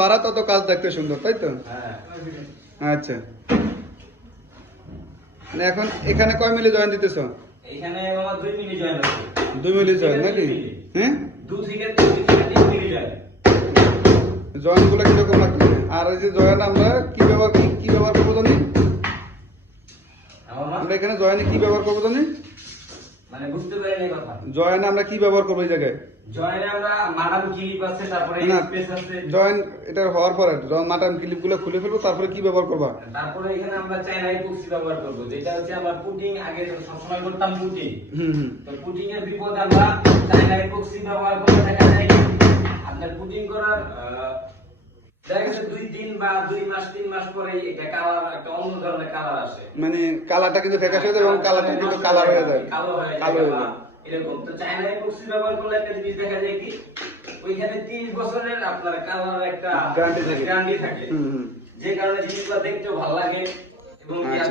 বাড়া তত কাজ দেখতে সুন্দর, তাই তো? আচ্ছা, মানে এখন এখানে কয় মিলি জয়েন দিতেছ? এখানে আমার 2 মিলি জয়েন আছে। 2 মিলি জয়েন নাকি? হ্যাঁ, 2 থেকে 3 মিলি জয়েন। জয়েন গুলো কিরকম লাগতেছে? আর এই যে জয়েন আমরা কি ব্যবহার করবো জানি? আমরা এখানে জয়েনে কি ব্যবহার করবো জানি? মানে বুঝতে পারিনি কথা। জয়েনে আমরা কি ব্যবহার করবো এই জায়গায়? জয়েনে আমরা মাডাম ক্লিপ আছে, তারপরে না, স্পেস আছে। জয়েন এটা হওয়ার পরে মাটান ক্লিপ গুলো খুলে ফেলবো, তারপরে কি ব্যবহার করবা? তারপরে এখানে আমরা চায়না ইপক্সি ব্যবহার করব, যেটা হচ্ছে আমরা পুটিং আগে সবসময় করতাম পুটিং। তো পুটিং এর বিপদে আমরা চায়না ইপক্সি ব্যবহার করে দেখা যায় কি আপনার পুটিং করার দেখা গেছে 2 দিন বা 2 মাস 3 মাস পরে এটা কালার একটা অন্য ধরনের কালার আসে, মানে কালারটা কিন্তু ফ্যাকাশে হয়ে যায় এবং কালারটা কিন্তু কালার হয়ে যায়, কালো হয়ে যায় এরকম। তো চায়না ইপক্সি ব্যবহার করলে একটা জিনিস দেখা যায় কি ওইখানে 30 বছরের আপনার কালার একটা গ্যারান্টি থাকে, যে কারণে জিনিসগুলো দেখতেও ভালো লাগে এবং